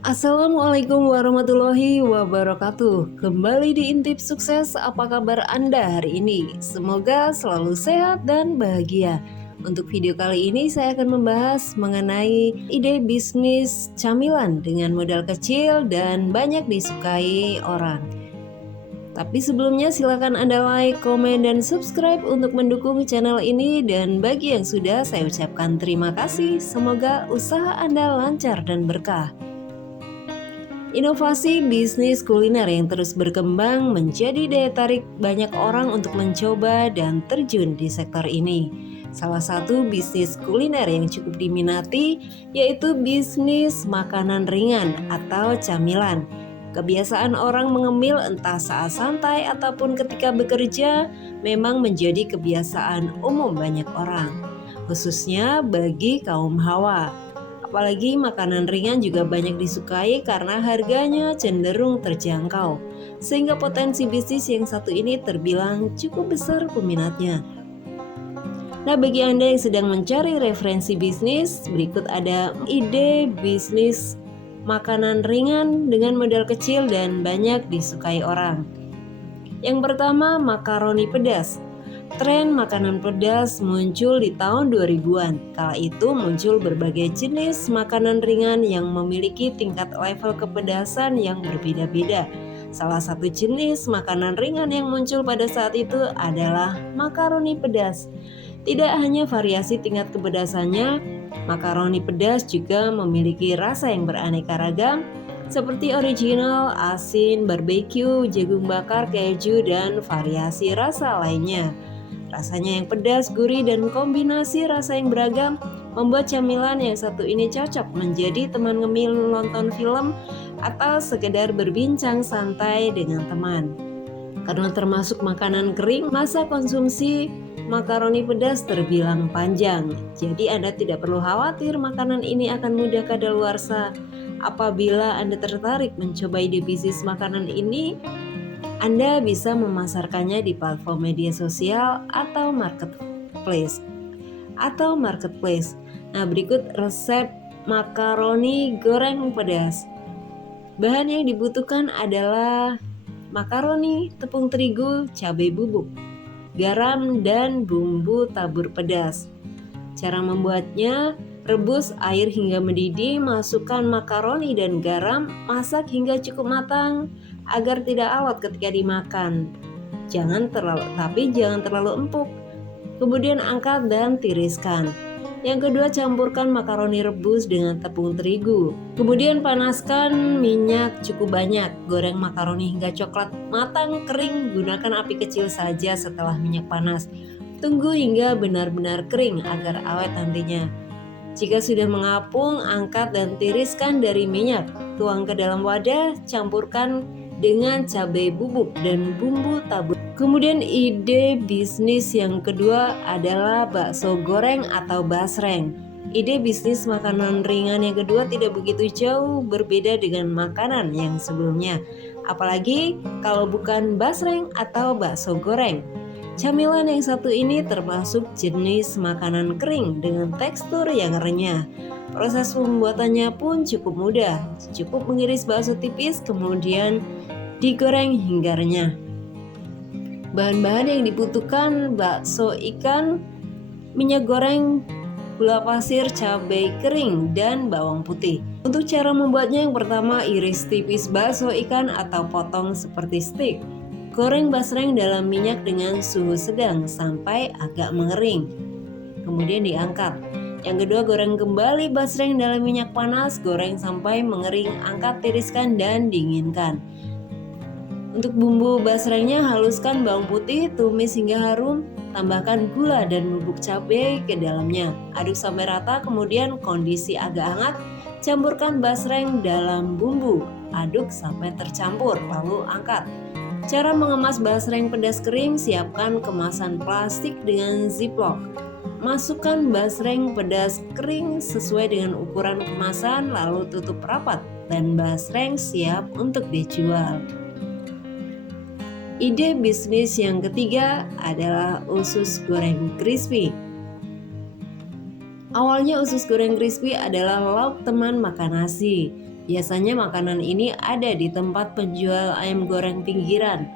Assalamualaikum warahmatullahi wabarakatuh. Kembali di Intip Sukses, apa kabar Anda hari ini? Semoga selalu sehat dan bahagia. Untuk video kali ini saya akan membahas mengenai ide bisnis camilan dengan modal kecil dan banyak disukai orang. Tapi sebelumnya silakan Anda like, komen, dan subscribe untuk mendukung channel ini. Dan bagi yang sudah, saya ucapkan terima kasih. Semoga usaha Anda lancar dan berkah. Inovasi bisnis kuliner yang terus berkembang menjadi daya tarik banyak orang untuk mencoba dan terjun di sektor ini. Salah satu bisnis kuliner yang cukup diminati yaitu bisnis makanan ringan atau camilan. Kebiasaan orang mengemil entah saat santai ataupun ketika bekerja memang menjadi kebiasaan umum banyak orang, khususnya bagi kaum hawa. Apalagi makanan ringan juga banyak disukai karena harganya cenderung terjangkau, sehingga potensi bisnis yang satu ini terbilang cukup besar peminatnya. Nah, bagi Anda yang sedang mencari referensi bisnis, berikut ada ide bisnis makanan ringan dengan modal kecil dan banyak disukai orang. Yang pertama, makaroni pedas. Tren makanan pedas muncul di tahun 2000-an. Kala itu muncul berbagai jenis makanan ringan yang memiliki tingkat level kepedasan yang berbeda-beda. Salah satu jenis makanan ringan yang muncul pada saat itu adalah makaroni pedas. Tidak hanya variasi tingkat kepedasannya, makaroni pedas juga memiliki rasa yang beraneka ragam seperti original, asin, barbeque, jagung bakar, keju, dan variasi rasa lainnya. Rasanya yang pedas, gurih, dan kombinasi rasa yang beragam membuat camilan yang satu ini cocok menjadi teman ngemil nonton film atau sekedar berbincang santai dengan teman. Karena termasuk makanan kering, masa konsumsi makaroni pedas terbilang panjang. Jadi Anda tidak perlu khawatir makanan ini akan mudah kadaluarsa. Apabila Anda tertarik mencoba ide bisnis makanan ini, Anda bisa memasarkannya di platform media sosial atau marketplace. Nah, berikut resep makaroni goreng pedas. Bahan yang dibutuhkan adalah makaroni, tepung terigu, cabai bubuk, garam, dan bumbu tabur pedas. Cara membuatnya: rebus air hingga mendidih, masukkan makaroni dan garam, masak hingga cukup matang agar tidak alot ketika dimakan. Jangan terlalu empuk. Kemudian angkat dan tiriskan. Yang kedua, campurkan makaroni rebus dengan tepung terigu. Kemudian panaskan minyak cukup banyak. Goreng makaroni hingga coklat matang kering. Gunakan api kecil saja setelah minyak panas. Tunggu hingga benar-benar kering agar awet nantinya. Jika sudah mengapung, angkat dan tiriskan dari minyak. Tuang ke dalam wadah, campurkan dengan cabai bubuk dan bumbu tabur. Kemudian ide bisnis yang kedua adalah bakso goreng atau basreng. Ide bisnis makanan ringan yang kedua tidak begitu jauh berbeda dengan makanan yang sebelumnya. Apalagi kalau bukan basreng atau bakso goreng. Camilan yang satu ini termasuk jenis makanan kering dengan tekstur yang renyah. Proses pembuatannya pun cukup mudah. Cukup mengiris bakso tipis kemudian digoreng hingga renyah. Bahan-bahan yang dibutuhkan: bakso ikan, minyak goreng, gula pasir, cabai kering, dan bawang putih. Untuk cara membuatnya, yang pertama, iris tipis bakso ikan atau potong seperti stik. Goreng basreng dalam minyak dengan suhu sedang sampai agak mengering. Kemudian diangkat. Yang kedua, goreng kembali basreng dalam minyak panas, goreng sampai mengering, angkat, tiriskan, dan dinginkan. Untuk bumbu basrengnya, haluskan bawang putih, tumis hingga harum, tambahkan gula dan bubuk cabai ke dalamnya. Aduk sampai rata, kemudian kondisi agak hangat, campurkan basreng dalam bumbu. Aduk sampai tercampur, lalu angkat. Cara mengemas basreng pedas kering: siapkan kemasan plastik dengan ziplock. Masukkan basreng pedas kering sesuai dengan ukuran kemasan, lalu tutup rapat dan basreng siap untuk dijual. Ide bisnis yang ketiga adalah usus goreng crispy. Awalnya usus goreng crispy adalah lauk teman makan nasi. Biasanya makanan ini ada di tempat penjual ayam goreng pinggiran.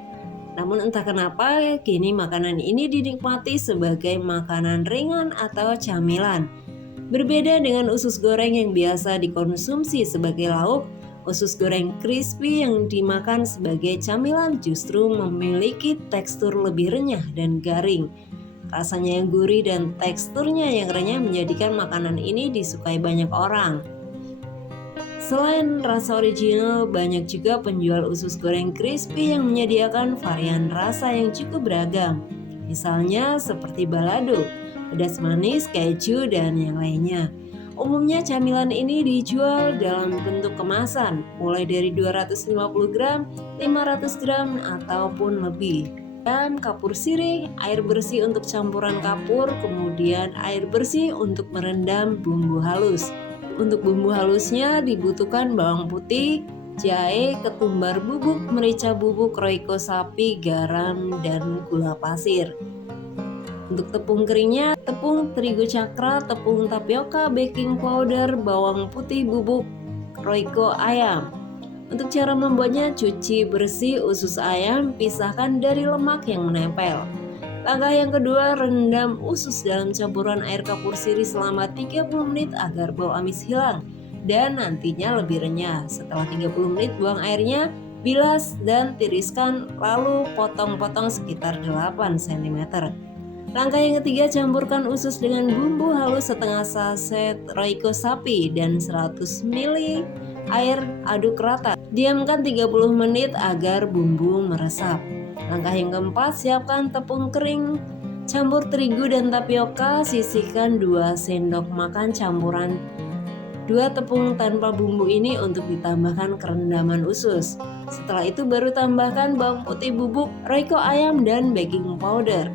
Namun entah kenapa kini makanan ini dinikmati sebagai makanan ringan atau camilan. Berbeda dengan usus goreng yang biasa dikonsumsi sebagai lauk, usus goreng crispy yang dimakan sebagai camilan justru memiliki tekstur lebih renyah dan garing. Rasanya yang gurih dan teksturnya yang renyah menjadikan makanan ini disukai banyak orang. Selain rasa original, banyak juga penjual usus goreng crispy yang menyediakan varian rasa yang cukup beragam. Misalnya seperti balado, pedas manis, keju, dan yang lainnya. Umumnya camilan ini dijual dalam bentuk kemasan, mulai dari 250 gram, 500 gram, ataupun lebih. Dan kapur sirih, air bersih untuk campuran kapur, kemudian air bersih untuk merendam bumbu halus. Untuk bumbu halusnya dibutuhkan bawang putih, jahe, ketumbar bubuk, merica bubuk, roiko sapi, garam, dan gula pasir. Untuk tepung keringnya, tepung terigu cakra, tepung tapioka, baking powder, bawang putih bubuk, roiko ayam. Untuk cara membuatnya, cuci bersih usus ayam, pisahkan dari lemak yang menempel. Langkah yang kedua, rendam usus dalam campuran air kapur sirih selama 30 menit agar bau amis hilang dan nantinya lebih renyah. Setelah 30 menit buang airnya, bilas dan tiriskan lalu potong-potong sekitar 8 cm. Langkah yang ketiga, campurkan usus dengan bumbu halus setengah saset roiko sapi dan 100 ml air, aduk rata. Diamkan 30 menit agar bumbu meresap. Langkah yang keempat, siapkan tepung kering, campur terigu dan tapioka, sisihkan 2 sendok makan campuran 2 tepung tanpa bumbu ini untuk ditambahkan kerendaman usus. Setelah itu baru tambahkan bawang putih bubuk, roiko ayam, dan baking powder.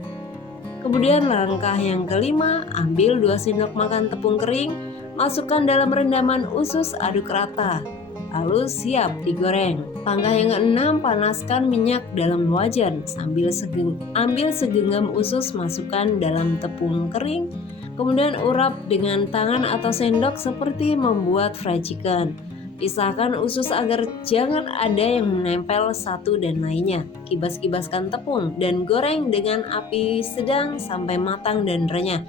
Kemudian langkah yang kelima, ambil 2 sendok makan tepung kering, masukkan dalam rendaman usus, aduk rata. Lalu siap digoreng. Langkah yang keenam, panaskan minyak dalam wajan sambil ambil segenggam usus, masukkan dalam tepung kering, kemudian urap dengan tangan atau sendok seperti membuat fried chicken. Pisahkan usus agar jangan ada yang menempel satu dan lainnya. Kibas-kibaskan tepung dan goreng dengan api sedang sampai matang dan renyah.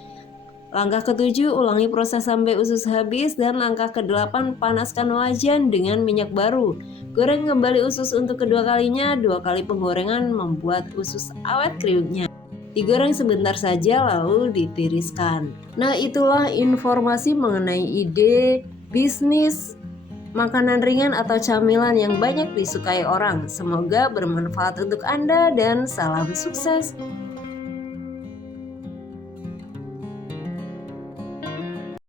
Langkah ketujuh, ulangi proses sampai usus habis. Dan langkah kedelapan, panaskan wajan dengan minyak baru. Goreng kembali usus untuk kedua kalinya. 2 kali penggorengan membuat usus awet kriuknya. Digoreng sebentar saja lalu ditiriskan. Nah, itulah informasi mengenai ide bisnis makanan ringan atau camilan yang banyak disukai orang. Semoga bermanfaat untuk Anda dan salam sukses.